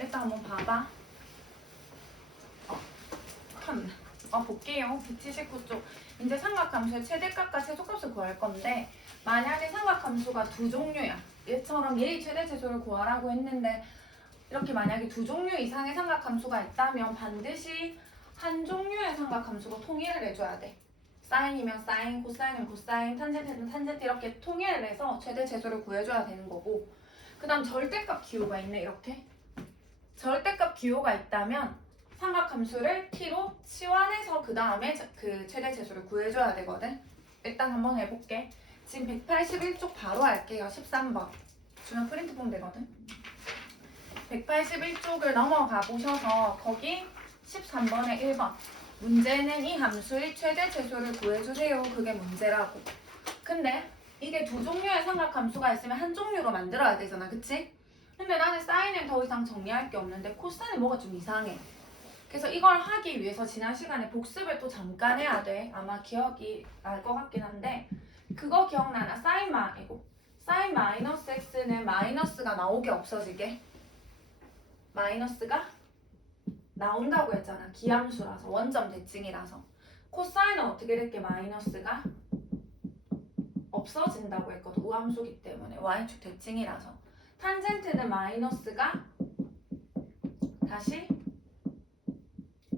일단 한번 봐봐. 볼게요. 179쪽. 이제 삼각함수의 최대값과 최소값을 구할 건데 만약에 삼각함수가 두 종류야. 얘처럼 얘의 최대 최소를 구하라고 했는데 이렇게 만약에 두 종류 이상의 삼각함수가 있다면 반드시 한 종류의 삼각함수로 통일을 해줘야 돼. 사인이면 사인, 코사인이면 코사인, 탄젠트는 탄젠트 이렇게 통일을 해서 최대 최소를 구해줘야 되는 거고 그 다음 절대값 기호가 있네. 이렇게 절대값 기호가 있다면 삼각함수를 t로 치환해서 그 다음에 그 최대 최소를 구해줘야 되거든. 일단 한번 해볼게. 지금 181쪽 바로 할게요. 13번. 주면 프린트 보면 되거든. 181쪽을 넘어가 보셔서 거기 13번에 1번. 문제는 이 함수의 최대 최소를 구해주세요. 그게 문제라고. 근데 이게 두 종류의 삼각함수가 있으면 한 종류로 만들어야 되잖아. 그치? 근데 나는 사인은 더 이상 정리할 게 없는데 코사인은 뭐가 좀 이상해. 그래서 이걸 하기 위해서 지난 시간에 복습을 또 잠깐 해야 돼. 아마 기억이 날 것 같긴 한데 그거 기억나나? 사인 마이너스 x는 마이너스가 나오게 없어지게 마이너스가 나온다고 했잖아. 기함수라서 원점 대칭이라서 코사인은 어떻게 될게 마이너스가 없어진다고 했거든. 우함수기 때문에 y축 대칭이라서 탄젠트는 마이너스가 다시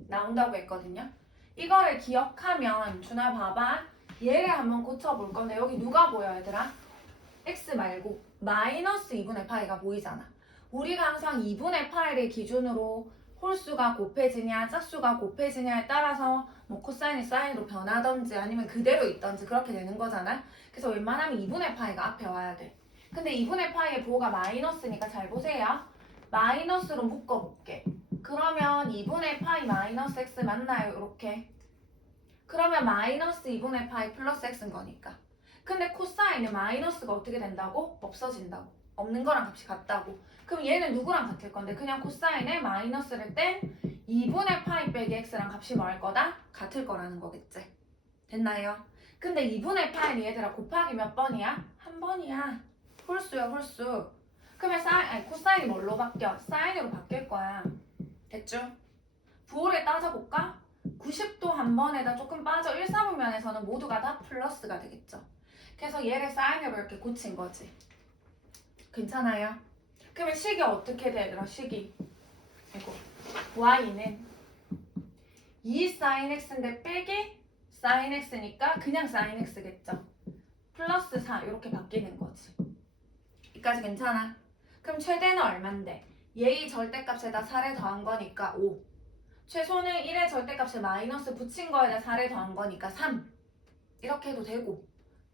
나온다고 했거든요. 이거를 기억하면 준아 봐봐. 얘를 한번 고쳐볼 건데 여기 누가 보여 얘들아? x 말고 마이너스 2분의 파이가 보이잖아. 우리가 항상 2분의 파이를 기준으로 홀수가 곱해지냐 짝수가 곱해지냐에 따라서 뭐 코사인이 사인으로 변하던지 아니면 그대로 있던지 그렇게 되는 거잖아. 그래서 웬만하면 2분의 파이가 앞에 와야 돼. 근데 2분의 파이의 부호가 마이너스니까 잘 보세요. 마이너스로 묶어볼게. 그러면 2분의 파이 마이너스 x 맞나요? 이렇게. 그러면 마이너스 2분의 파이 플러스 x인 거니까. 근데 코사인은 마이너스가 어떻게 된다고? 없어진다고. 없는 거랑 값이 같다고. 그럼 얘는 누구랑 같을 건데? 그냥 코사인에 마이너스를 뗀 2분의 파이 빼기 x랑 값이 뭐 할 거다? 같을 거라는 거겠지. 됐나요? 근데 2분의 파이는 얘들아 곱하기 몇 번이야? 한 번이야. 홀수야 홀수. 그러면 코사인이 뭘로 바뀌어? 사인으로 바뀔 거야. 됐죠? 부호를 따져볼까? 90도 한 번에다 조금 빠져 1, 4분면에서는 모두가 다 플러스가 되겠죠. 그래서 얘를 사인으로 이렇게 고친 거지. 괜찮아요? 그러면 식이 어떻게 되더라? 식이 이거 y는 2 sin x인데 빼기 sin x니까 그냥 sin x겠죠. 플러스 4 이렇게 바뀌는 거지. 여기까지 괜찮아? 그럼 최대는 얼만데? 얘의 절대값에다 4를 더한 거니까 5. 최소는 1의 절대값에 마이너스 붙인 거에다 4를 더한 거니까 3. 이렇게 해도 되고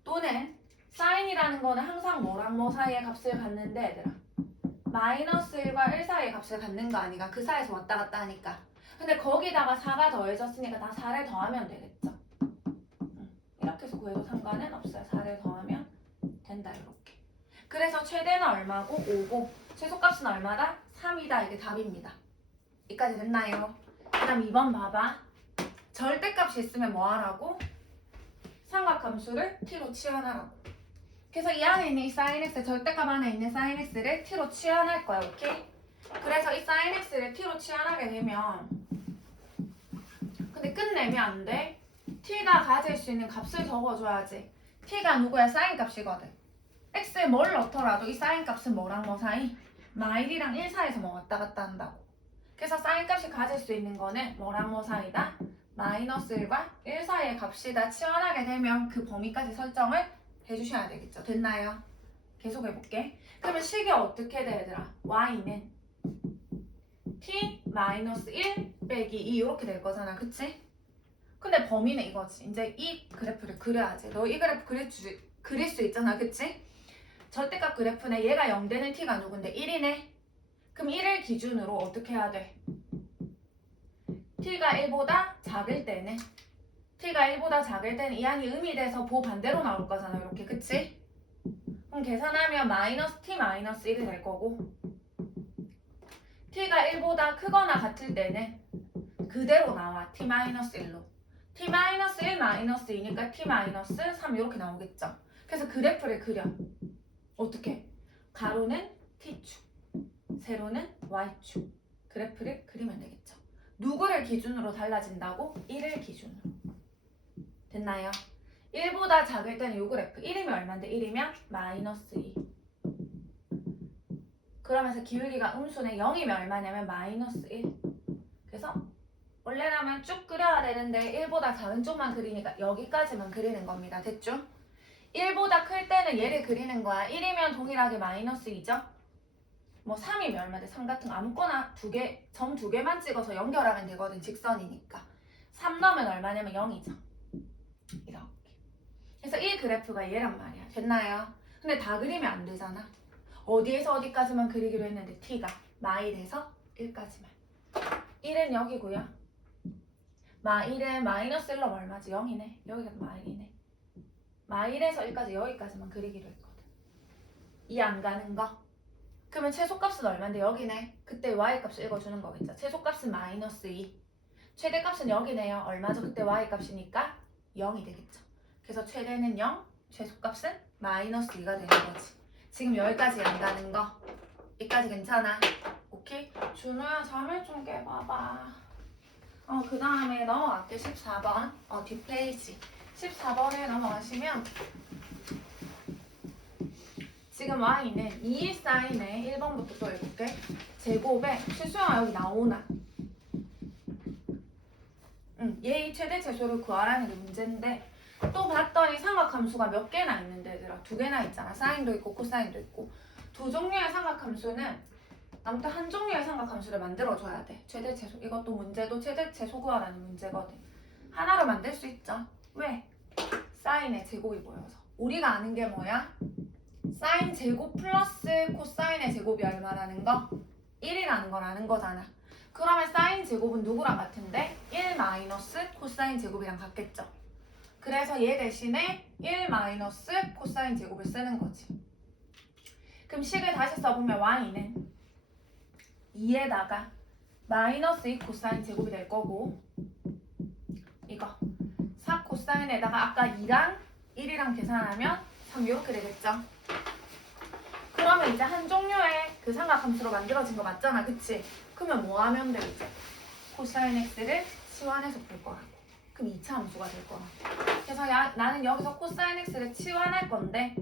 또는 사인이라는 거는 항상 뭐랑 뭐 사이의 값을 갖는데 얘들아 마이너스 1과 1 사이의 값을 갖는 거 아니가? 그 사이에서 왔다 갔다 하니까. 근데 거기다가 4가 더해졌으니까 다 4를 더하면 되겠죠. 이렇게 해서 구해도 상관은 없어요. 4를 더하면 된다 이렇게. 그래서 최대는 얼마고? 5고 최소값은 얼마다? 3이다. 이게 답입니다. 여기까지 됐나요? 그 다음 2번 봐봐. 절대값이 있으면 뭐 하라고? 삼각함수를 t로 치환하라고. 그래서 이 안에 있는 이 sin x, 절대값 안에 있는 sin x를 t로 치환할 거야. 오케이? 그래서 이 sin x를 t로 치환하게 되면 근데 끝내면 안 돼. t가 가질 수 있는 값을 적어줘야지. t가 누구야? sin 값이거든. x에 뭘 넣더라도 이 sin 값은 뭐랑 뭐 사이? 마일이랑 1 사이에서 뭐 왔다 갔다 한다고. 그래서 sin 값이 가질 수 있는 거는 뭐랑 뭐 사이다? 마이너스 1과 1 사이의 값이다. 치환하게 되면 그 범위까지 설정을 해주셔야 되겠죠. 됐나요? 계속 해볼게. 그러면 식이 어떻게 돼 얘들아? y는 t-1 빼기 2 이렇게 될 거잖아. 그치? 근데 범위는 이거지. 이제 이 그래프를 그려야지. 너 이 그래프 그릴 수 있잖아. 그치? 절대값 그래프네. 얘가 0 되는 t가 누군데? 1이네. 그럼 1을 기준으로 어떻게 해야 돼? t가 1보다 작을 때는 t가 1보다 작을 때는 이 항이 음이 돼서 보 반대로 나올 거잖아. 이렇게. 그치? 그럼 계산하면 마이너스 t 마이너스 1이 될 거고 t가 1보다 크거나 같을 때는 그대로 나와. t 마이너스 1로. t 마이너스 1 마이너스 2니까 t 마이너스 3 이렇게 나오겠죠. 그래서 그래프를 그려. 어떻게? 가로는 t축 세로는 y축. 그래프를 그리면 되겠죠. 누구를 기준으로 달라진다고? 1을 기준으로. 됐나요? 1보다 작을 때는 이 그래프 1이면 얼마인데 1이면 마이너스 2. 그러면서 기울기가 음수네. 0이면 얼마냐면 마이너스 1. 그래서 원래라면 쭉 그려야 되는데 1보다 작은 쪽만 그리니까 여기까지만 그리는 겁니다. 됐죠? 1보다 클 때는 얘를 그리는 거야. 1이면 동일하게 마이너스 2죠? 뭐 3이면 얼마인데 3 같은 거 아무거나 점 두 개만 찍어서 연결하면 되거든. 직선이니까. 3 넣으면 얼마냐면 0이죠. 이렇게. 그래서 이 그래프가 얘란 말이야. 됐나요? 근데 다 그리면 안 되잖아. 어디에서 어디까지만 그리기로 했는데 t가 마일에서 1까지만. 1은 여기고요. 1은 마이너스 1로 얼마지? 0이네. 여기가 마일이네. 마일에서 1까지 여기까지만 그리기로 했거든. 이 안 가는 거. 그러면 최소값은 얼마인데 여기네. 그때 y값을 읽어주는 거겠죠. 최소값은 마이너스 2. 최대값은 여기네요. 얼마죠? 그때 y값이니까 0이 되겠죠. 그래서 최대는 0, 최소값은 마이너스 2가 되는 거지. 지금 여기까지 안 가는 거. 여기까지 괜찮아? 오케이? 준호야 잠을 좀 깨봐봐. 그 다음에 넘어갈게. 14번. 뒷페이지. 14번에 넘어가시면 지금 y는 2 사인의 1번부터 또 읽을게. 제곱에 최수영아 여기 나오나? 얘의 최대 최소를 구하라는 게 문제인데 또 봤더니 삼각함수가 몇 개나 있는데 얘들아 2개나 있잖아. 사인도 있고 코사인도 있고. 2종류의 삼각함수는 아무튼 한 종류의 삼각함수를 만들어줘야 돼. 최대 최소. 이것도 문제도 최대 최소 구하라는 문제거든. 하나로 만들 수 있죠. 왜? 사인의 제곱이 보여서. 우리가 아는 게 뭐야? 사인 제곱 플러스 코사인의 제곱이 얼마라는 거? 1이라는 걸 아는 거잖아. 그러면 사인 제곱은 누구랑 같은데? 1 마이너스 코사인 제곱이랑 같겠죠. 그래서 얘 대신에 1 마이너스 코사인 제곱을 쓰는 거지. 그럼 식을 다시 써보면 y는 2에다가 마이너스 2 코사인 제곱이 될 거고 이거 4 코사인에다가 아까 2랑 1이랑 계산하면 3 이렇게 되겠죠. 그러면 이제 한 종류의 그 삼각함수로 만들어진 거 맞잖아. 그치? 그러면 뭐 하면 돼 이제? 코사인 x를 치환해서 볼 거라고. 그럼 2차 함수가 될 거야. 그래서 나는 여기서 코사인 x를 치환할 건데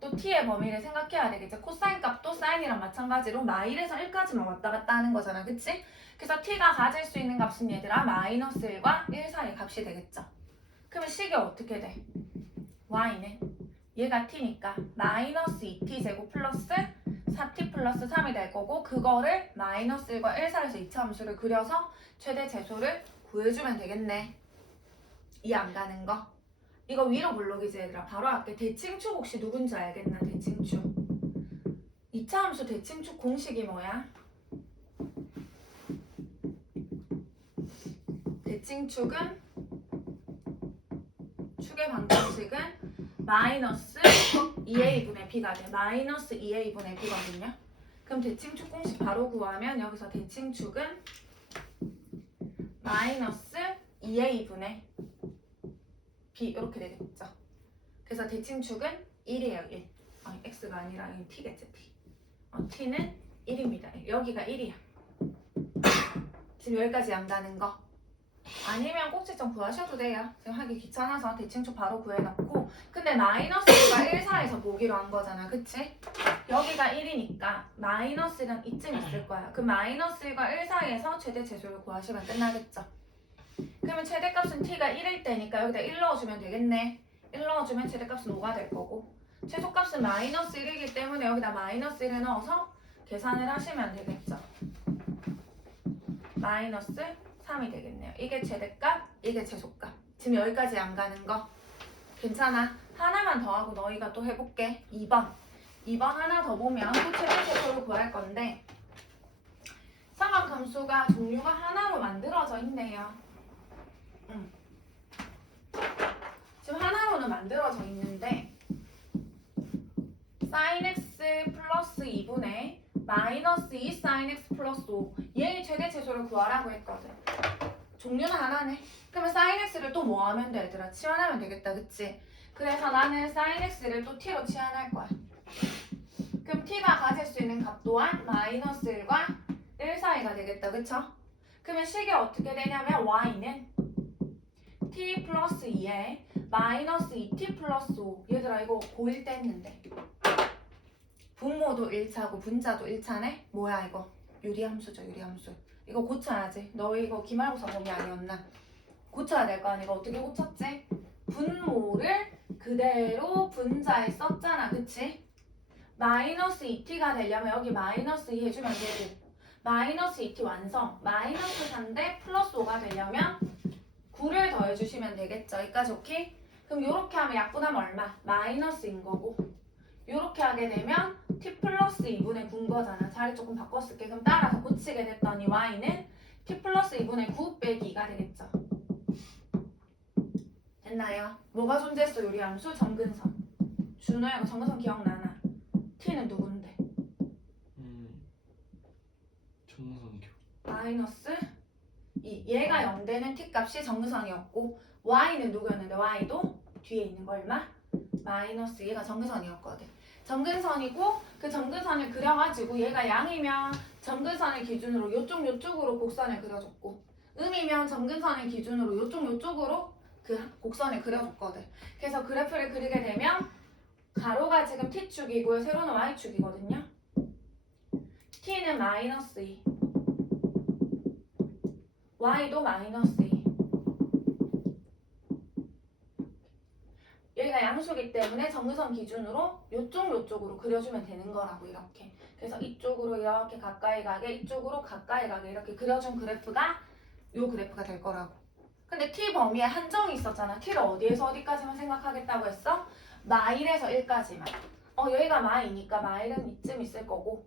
또 t의 범위를 생각해야 되겠죠. 코사인 값도 사인이랑 마찬가지로 마일에서 1까지만 왔다 갔다 하는 거잖아. 그치? 그래서 t가 가질 수 있는 값은 얘들아 마이너스 1과 1 사이의 값이 되겠죠. 그러면 식이 어떻게 돼? y는 얘가 t니까 마이너스 2t 제곱 플러스 4t 플러스 3이 될 거고 그거를 마이너스 1과 1 사이에서 2차 함수를 그려서 최대 제소를 구해주면 되겠네. 이 안 가는 거. 이거 위로 블록이지 얘들아. 바로 할게. 대칭축 혹시 누군지 알겠나? 대칭축. 2차 함수 대칭축 공식이 뭐야? 대칭축은 축의 방정식은 마이너스 2a분의 b가 돼. 마이너스 2a분의 b거든요. 그럼 대칭축 공식 바로 구하면 여기서 대칭축은 마이너스 2a분의 b 이렇게 되겠죠. 그래서 대칭축은 1이에요. 1. x가 아니라 여기 t겠지. t. t는 1입니다. 여기가 1이야. 지금 여기까지 안 가는 거. 아니면 꼭지점 구하셔도 돼요. 지금 하기 귀찮아서 대칭축 바로 구해놓고 근데 마이너스 1과 1 사이에서 보기로 한 거잖아. 그치? 여기가 1이니까 마이너스 1은 이쯤 있을 거야. 그 마이너스 1과 1 사이에서 최대 제수를 구하시면 끝나겠죠. 그러면 최대값은 t가 1일 때니까 여기다 1 넣어주면 되겠네. 1 넣어주면 최대값은 5가 될 거고 최소값은 마이너스 1이기 때문에 여기다 마이너스 1을 넣어서 계산을 하시면 되겠죠. 마이너스 3이 되겠네요. 이게 최대값, 이게 최소값. 지금 여기까지 안 가는 거 괜찮아. 하나만 더 하고 너희가 또 해볼게. 2번 하나 더 보면 또 최대 최소를 구할 건데 삼각함수가 종류가 하나로 만들어져 있네요. 지금 하나로는 만들어져 있는데 sin x 플러스 2분의 마이너스 2 sin x 플러스 5 얘의 최대 최소를 구하라고 했거든. 종류는 하나네. 그러면 sin x를 또 뭐 하면 돼 얘들아? 치환하면 되겠다. 그치? 그래서 나는 sin x를 또 t로 치환할 거야. 그럼 t가 가질 수 있는 값 또한 마이너스 1과 1 사이가 되겠다. 그쵸? 그러면 식이 어떻게 되냐면 y는 t 플러스 2에 마이너스 2t 플러스 5. 얘들아 이거 고1 때 했는데 분모도 1차고 분자도 1차네? 뭐야 이거? 유리함수죠 유리함수. 이거 고쳐야지. 너 이거 기말고사 범위 아니었나? 고쳐야 될 거 아니야. 이거 어떻게 고쳤지? 분모를 그대로 분자에 썼잖아. 그치? 마이너스 2t가 되려면 여기 마이너스 2 해주면 되고 마이너스 2t 완성. 마이너스 4인데 플러스 5가 되려면 9를 더해주시면 되겠죠. 여기까지 오케이? 그럼 이렇게 하면 약분하면 얼마? 마이너스인 거고 이렇게 하게 되면 t 플러스 2분의 9인 거잖아. 자리 조금 바꿨을게. 그럼 따라서 고치게 됐더니 y는 t 플러스 2분의 9 빼기 2가 되겠죠. 됐나요? 뭐가 존재했어? 요리함수 정근선. 준호야 이거 정근선 기억나나? t는 누군데? 정선교. 마이너스 2. 얘가 0되는 t 값이 정근선이었고 y는 누구였는데 y도 뒤에 있는 거 얼마? 마이너스 얘가 정근선이었거든. 정근선이고 그 정근선을 그려가지고 얘가 양이면 정근선을 기준으로 요쪽으로 곡선을 그려줬고 음이면 정근선을 기준으로 요쪽으로 그 곡선을 그려줬거든. 그래서 그래프를 그리게 되면 가로가 지금 t축이고요. 세로는 y축이거든요. t는 마이너스 2 y도 마이너스 2 여기가 양수기 때문에 정근선 기준으로 요쪽으로 그려주면 되는 거라고 이렇게. 그래서 이쪽으로 이렇게 가까이 가게 이쪽으로 가까이 가게 이렇게 그려준 그래프가 요 그래프가 될 거라고. 근데 t 범위에 한정이 있었잖아. t를 어디에서 어디까지만 생각하겠다고 했어? 마일에서 1까지만. 여기가 마이니까 마일은 이쯤 있을 거고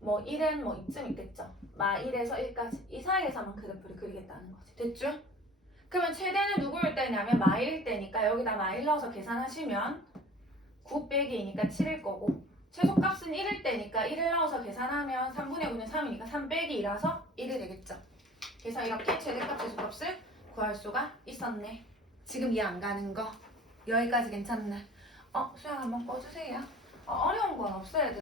뭐 1은 뭐 이쯤 있겠죠. 마일에서 1까지 이 사이에서만 그래프를 그리겠다는 거지. 됐죠? 그러면 최대는 누구일 때냐면 마일일 때니까 여기다 마일 넣어서 계산하시면 9 빼기 2니까 7일 거고 최소값은 1일 때니까 1을 넣어서 계산하면 3분의 9는 3이니까 3 빼기 2라서 1이 되겠죠. 그래서 이렇게 최대값 최소값을 구할 수가 있었네. 지금 이해 안 가는 거 여기까지 괜찮나? 수영 한번 꺼주세요. 어려운 건 없어요.